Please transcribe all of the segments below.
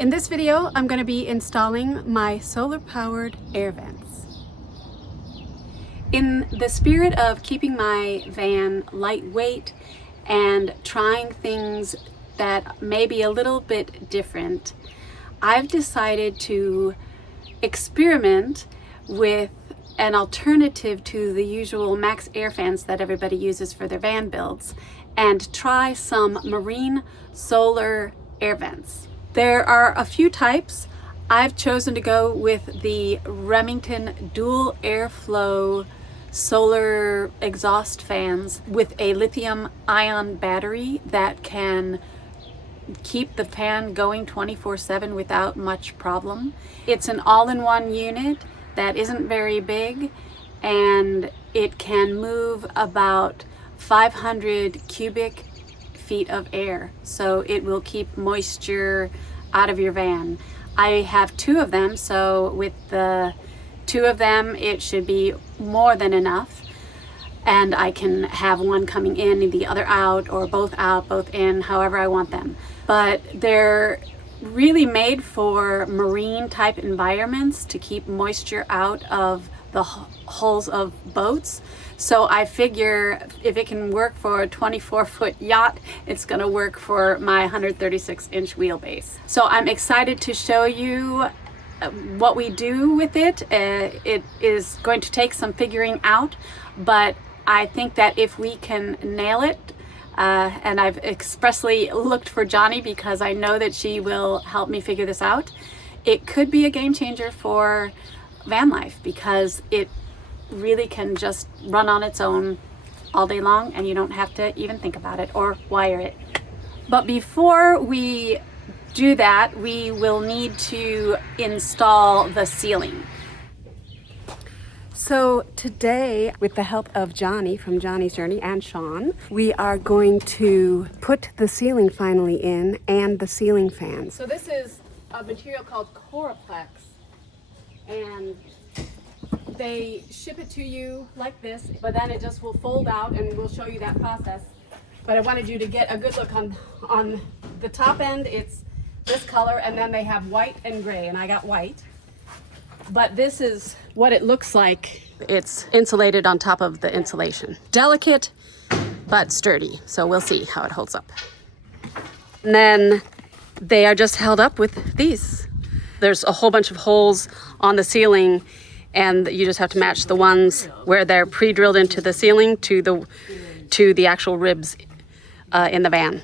In this video, I'm going to be installing my solar-powered air vents. In the spirit of keeping my van lightweight and trying things that may be a little bit different, I've decided to experiment with an alternative to the usual MaxxAir fans that everybody uses for their van builds and try some marine solar air vents. There are a few types. I've chosen to go with the Remington dual airflow solar exhaust fans with a lithium-ion battery that can keep the fan going 24/7 without much problem. It's an all-in-one unit that isn't very big, and it can move about 500 cubic feet of air, so it will keep moisture out of your van. I have two of them, so with the two of them it should be more than enough, and I can have one coming in and the other out, or both out, both in, however I want them. But they're really made for marine type environments to keep moisture out of the hulls of boats. So I figure if it can work for a 24-foot yacht, it's gonna work for my 136-inch wheelbase. So I'm excited to show you what we do with it. It is going to take some figuring out, but I think that if we can nail it, and I've expressly looked for Johnny because I know that she will help me figure this out, it could be a game changer for van life, because it really can just run on its own all day long and you don't have to even think about it or wire it. But before we do that, we will need to install the ceiling. So today, with the help of Johnny from Johnny's Journey and Sean, we are going to put the ceiling finally in and the ceiling fans. So this is a material called Coraplex, and they ship it to you like this, but then it just will fold out, and we'll show you that process. But I wanted you to get a good look on the top end. It's this color, and then they have white and gray, and I got white. But this is what it looks like. It's insulated on top of the insulation. Delicate, but sturdy. So we'll see how it holds up. And then they are just held up with these. There's a whole bunch of holes on the ceiling, and you just have to match the ones where they're pre-drilled into the ceiling to the actual ribs in the van.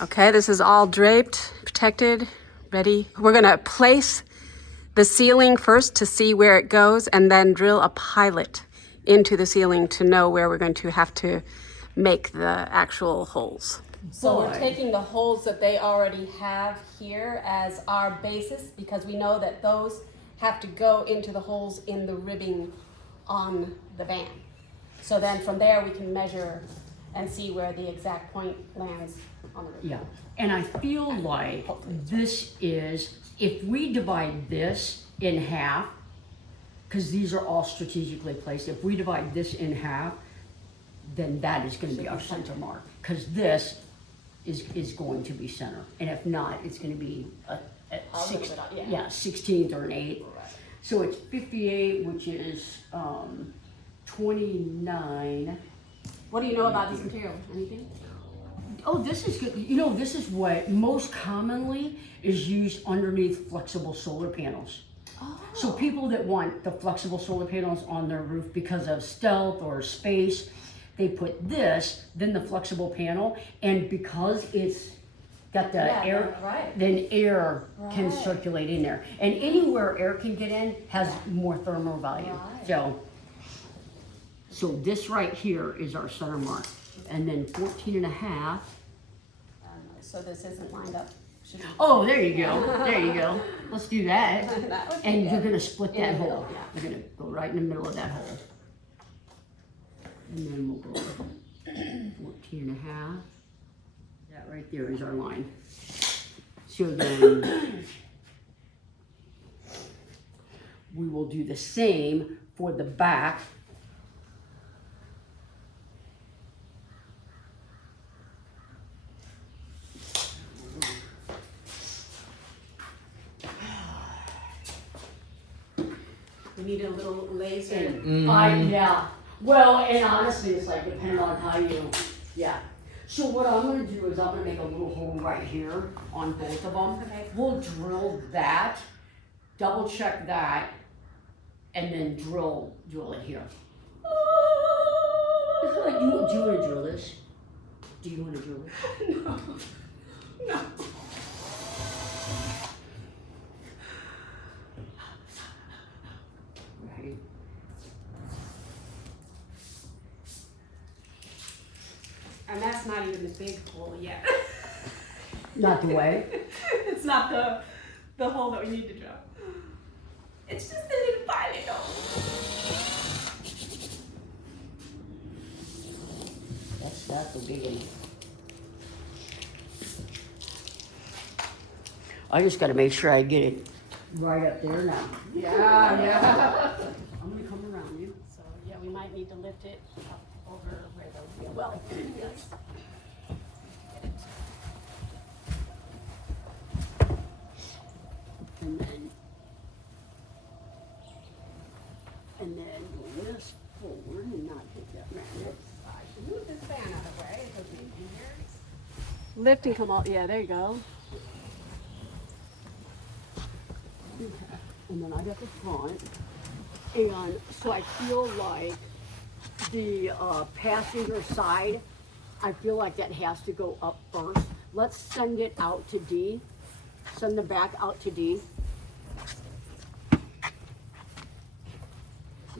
Okay, this is all draped, protected, ready. We're gonna place the ceiling first to see where it goes, and then drill a pilot into the ceiling to know where we're going to have to make the actual holes. So we're taking the holes that they already have here as our basis, because we know that those have to go into the holes in the ribbing on the van. So then from there we can measure and see where the exact point lands on the ribbing. Yeah, and I feel like this is, if we divide this in half, because these are all strategically placed, if we divide this in half, then that is going to be our center mark, because this is going to be center, and if not, it's going to be a 16th or an 8th. So it's 58, which is 29. What do you know about this material? Anything? Oh, this is good. You know, this is what most commonly is used underneath flexible solar panels. Oh. So people that want the flexible solar panels on their roof because of stealth or space, they put this, then the flexible panel, and because it's got the air, then air can circulate in there. And anywhere air can get in has more thermal value. So this right here is our center mark. And then 14 and a half. So this isn't lined up. Oh, there you go. There you go. Let's do that. And you're gonna split that hole. You're gonna go right in the middle of that hole. And then we'll go 14 and a half. That right there is our line. So then we will do the same for the back. We need a little laser. Yeah. Well, and honestly, it's like depending on how you, yeah. So what I'm gonna do is I'm gonna make a little hole right here on both of them. Okay. We'll drill that, double check that, and then drill it here. Do you want to drill this? Do you want to drill this? No. No. Right. And that's not even the big hole yet. Not the way. It's not the hole that we need to drill. It's just a little pilot hole. That's the big one. I just got to make sure I get it right up there now. Yeah. I'm gonna come around you. So yeah, we might need to lift it up over where the well. Yes. And then move this forward and not hit that magnet. Move this fan out of the way. It doesn't need to be here. Lift and come out. Yeah, there you go. Okay. And then I got the front. And so I feel like the passenger side, I feel like that has to go up first. Let's send it out to D. Send the back out to D.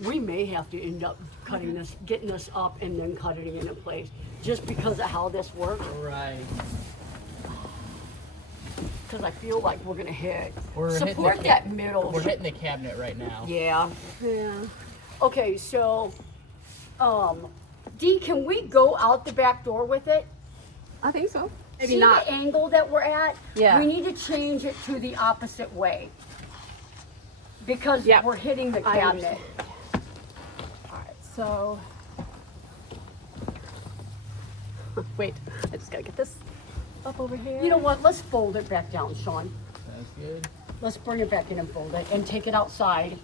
We may have to end up cutting this, getting this up and then cutting it into place, just because of how this works. Right. Because I feel like we're gonna hit. We're Support hitting that middle. We're hitting the cabinet right now. Yeah. Yeah. Okay, so, Dee, can we go out the back door with it? I think so. Maybe See not. the angle that we're at? Yeah. We need to change it to the opposite way. Because Yep. we're hitting the I cabinet. understand. All right, so. Wait, I just gotta get this up over here. You know what? Let's fold it back down, Sean. Sounds good. Let's bring it back in and fold it and take it outside.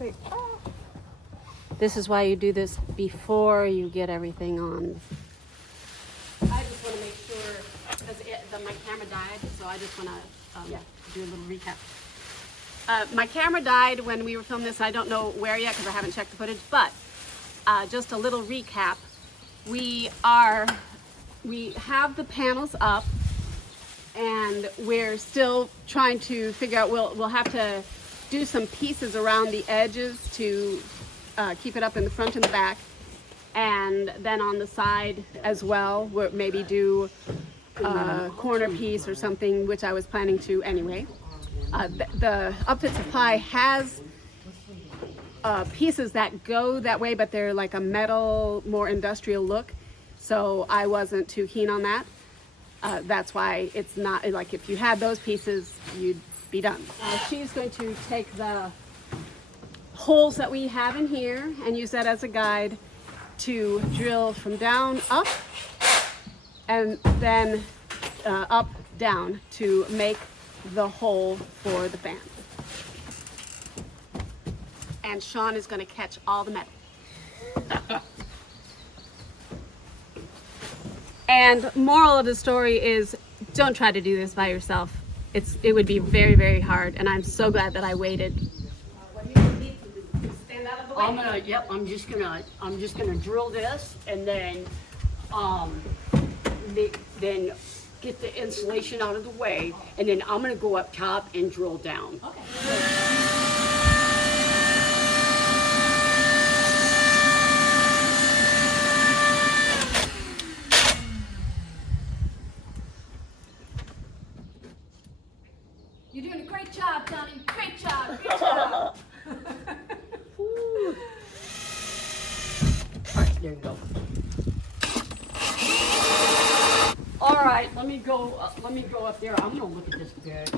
Wait. This is why you do this before you get everything on. I just want to make sure, because my camera died, so I just want to do a little recap. My camera died when we were filming this. I don't know where yet because I haven't checked the footage, but just a little recap. We have the panels up, and we're still trying to figure out, we'll have to do some pieces around the edges to keep it up in the front and the back, and then on the side as well, we'll maybe do a corner piece or something, which I was planning to anyway. The Upfit Supply has pieces that go that way, but they're like a metal, more industrial look, so I wasn't too keen on that. That's why it's not, like if you had those pieces, you'd be done. She's going to take the holes that we have in here and use that as a guide to drill from down up and then up down to make the hole for the fan. And Sean is going to catch all the metal. And moral of the story is, don't try to do this by yourself. It would be very, very hard, and I'm so glad that I waited. What do you need to do? Stand out of the way? I'm just gonna drill this and then, then get the insulation out of the way, and then I'm gonna go up top and drill down. Okay. You're doing a great job, Donnie. Great job. Great job. All right, there you go. All right, let me go up there. I'm gonna look at this bed.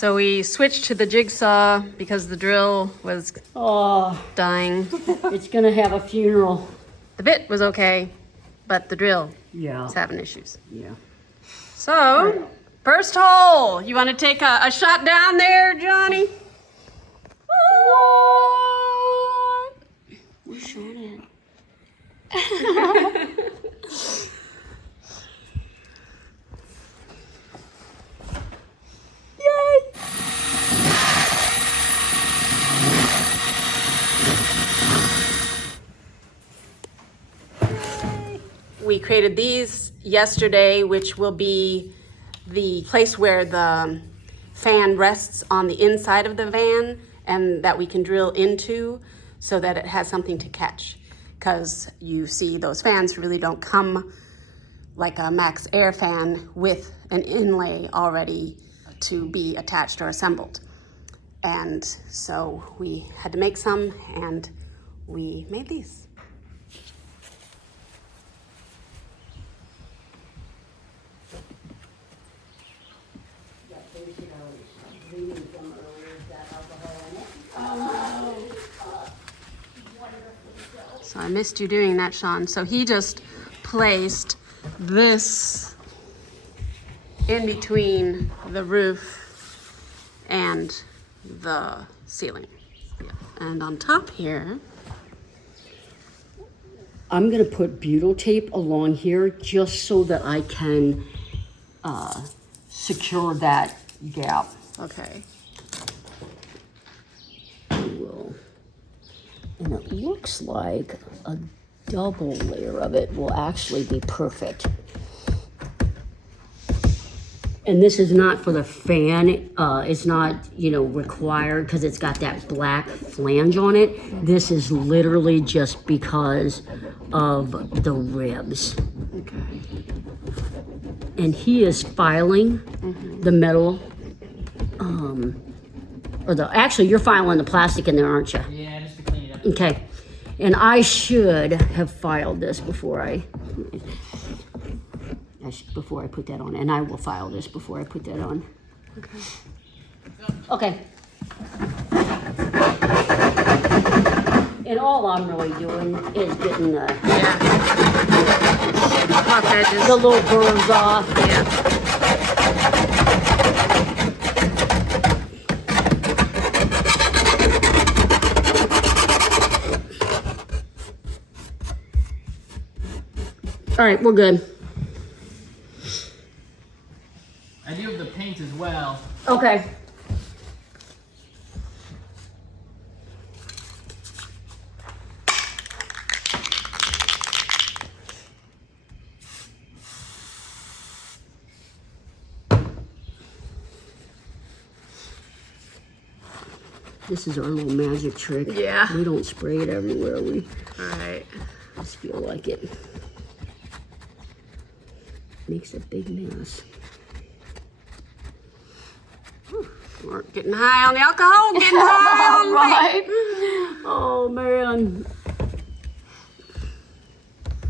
So we switched to the jigsaw because the drill was dying. It's gonna have a funeral. The bit was okay, but the drill Yeah. was having issues. Yeah. So, first hole. You want to take a shot down there, Johnny? What? We're showing it. We created these yesterday, which will be the place where the fan rests on the inside of the van and that we can drill into so that it has something to catch. Because you see those fans really don't come like a MaxxAir fan with an inlay already to be attached or assembled. And so we had to make some, and we made these. So I missed you doing that, Sean. So he just placed this in between the roof and the ceiling. Yeah. And on top here, I'm gonna put butyl tape along here just so that I can secure that gap. okay. And it looks like a double layer of it will actually be perfect. And this is not for the fan, it's not, required because it's got that black flange on it. This is literally just because of the ribs. Okay. And he is filing the metal, actually you're filing the plastic in there, aren't you? Yeah, just to clean it up. Okay, and I should have filed this before I put that on, and I will file this before I put that on. Okay. And all I'm really doing is getting the Rough edges. little burrs off. Yeah. All right, we're good. I do have the paint as well. Okay. This is our little magic trick. Yeah. We don't spray it everywhere. We All right. just feel like it makes a big mess. We're getting high on the alcohol, getting high on Right. Oh man.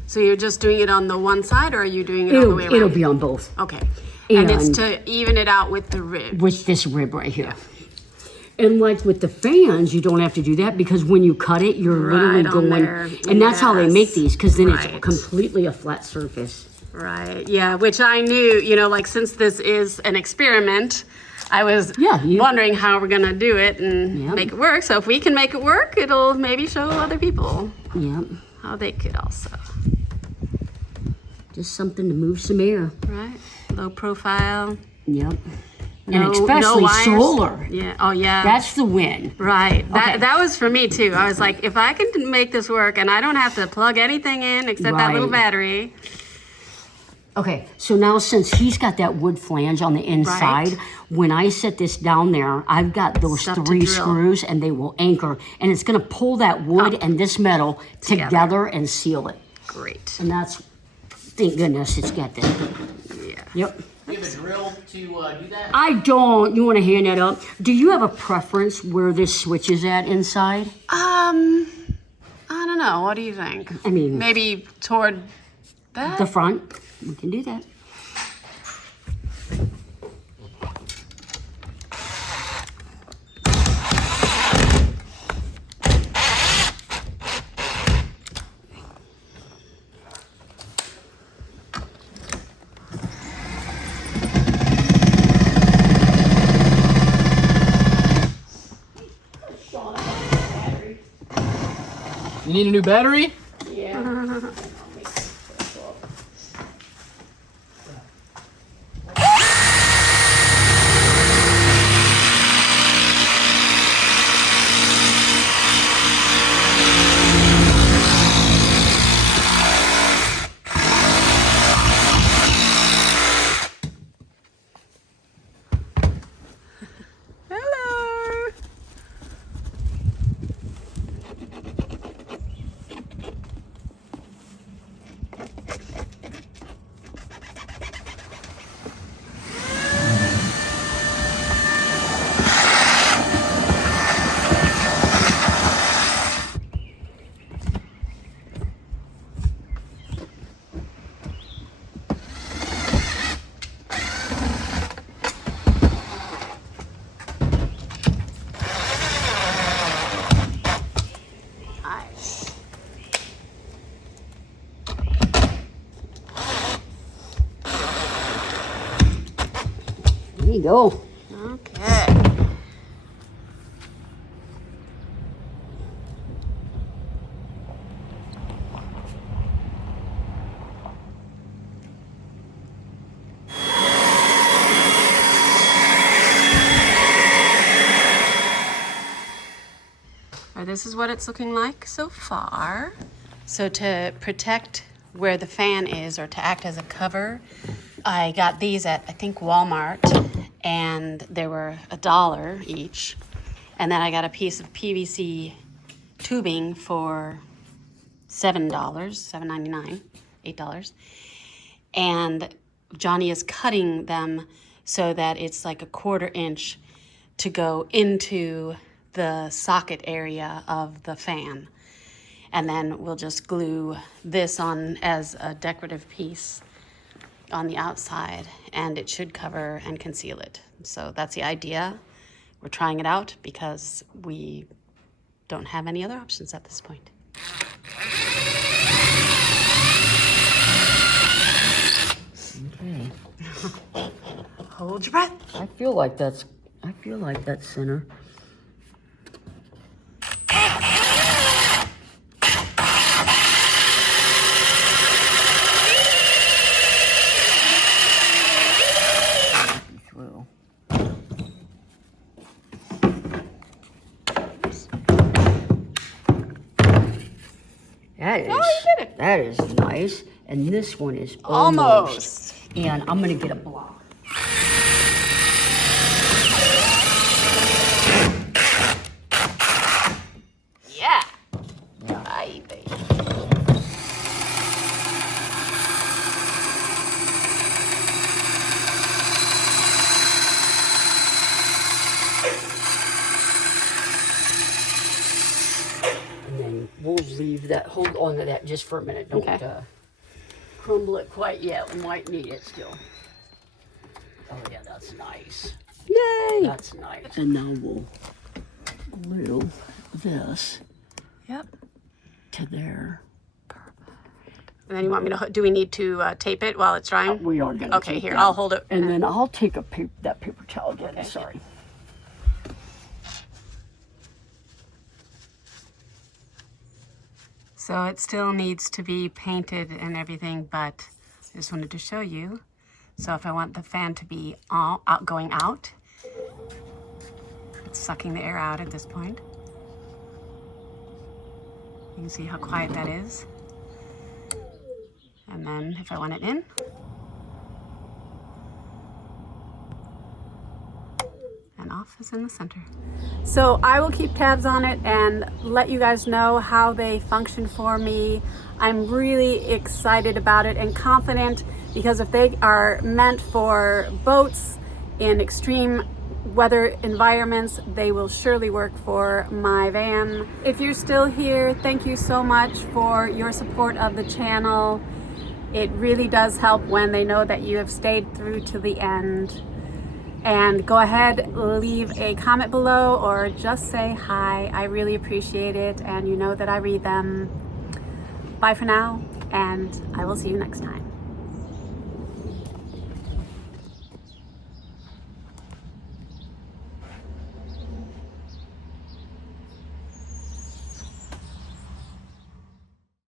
So you're just doing it on the one side, or are you doing it all the way around? It'll be on both. Okay. And it's And- to even it out with the rib. With this rib right here. And like with the fans, you don't have to do that because when you cut it, you're literally Right on going, there. and that's how they Yes. make these because then Right. it's completely a flat surface. Right. Yeah. Which I knew, like since this is an experiment, I was wondering how we're going to do it and Yep. make it work. So if we can make it work, it'll maybe show other people Yep. how they could also. Just something to move some air. Right. Low profile. Yep. No, And especially wires. solar. Yeah. Oh, yeah. That's the win. Right. Okay. That was for me too. I was like, if I can make this work and I don't have to plug anything in except that little Right. battery. Okay, so now since he's got that wood flange on the inside, Right. when I set this down there, I've got those Stuff to 3 drill. screws and they will anchor and it's gonna pull that wood and this metal together and seal it. Great. And that's, thank goodness it's got that. Yeah. Yep. Do you have a drill to do that? I don't, you wanna hand that up? Do you have a preference where this switch is at inside? I don't know. What do you think? I mean- maybe toward that? The front? We can do that. need a new battery? Yeah. Hello. Nice. There you go. Okay. This is what it's looking like so far. So to protect where the fan is, or to act as a cover, I got these at, I think, Walmart, and they were $1 each. And then I got a piece of PVC tubing for $7, $7.99, $8. And Johnny is cutting them so that it's like a 1/4 inch to go into the socket area of the fan. And then we'll just glue this on as a decorative piece on the outside, and it should cover and conceal it. So that's the idea. We're trying it out because we don't have any other options at this point. Okay. Hold your breath. I feel like that's center. Through. That is, Oh, you did it. That is nice. And this one is Almost. And I'm gonna get a block. Yeah. Yeah. Aye, baby. And then we'll leave that, hold on to that just for a minute. Don't Okay. crumble it quite yet. We might need it still. Oh yeah, that's nice. Yay. That's nice. And now we'll glue this Yep. to there. And then you want me to, do we need to tape it while it's drying? We are gonna Okay, take here, that. I'll hold it. And then I'll take that paper towel again. Okay. Sorry. So it still needs to be painted and everything, but I just wanted to show you. So if I want the fan to be going out, it's sucking the air out at this point. You can see how quiet that is. And then if I want it in, and off is in the center. So I will keep tabs on it and let you guys know how they function for me. I'm really excited about it and confident, because if they are meant for boats in extreme weather environments, they will surely work for my van. If you're still here, thank you so much for your support of the channel. It really does help when they know that you have stayed through to the end. And go ahead, leave a comment below or just say hi. I really appreciate it, and you know that I read them. Bye for now, and I will see you next time.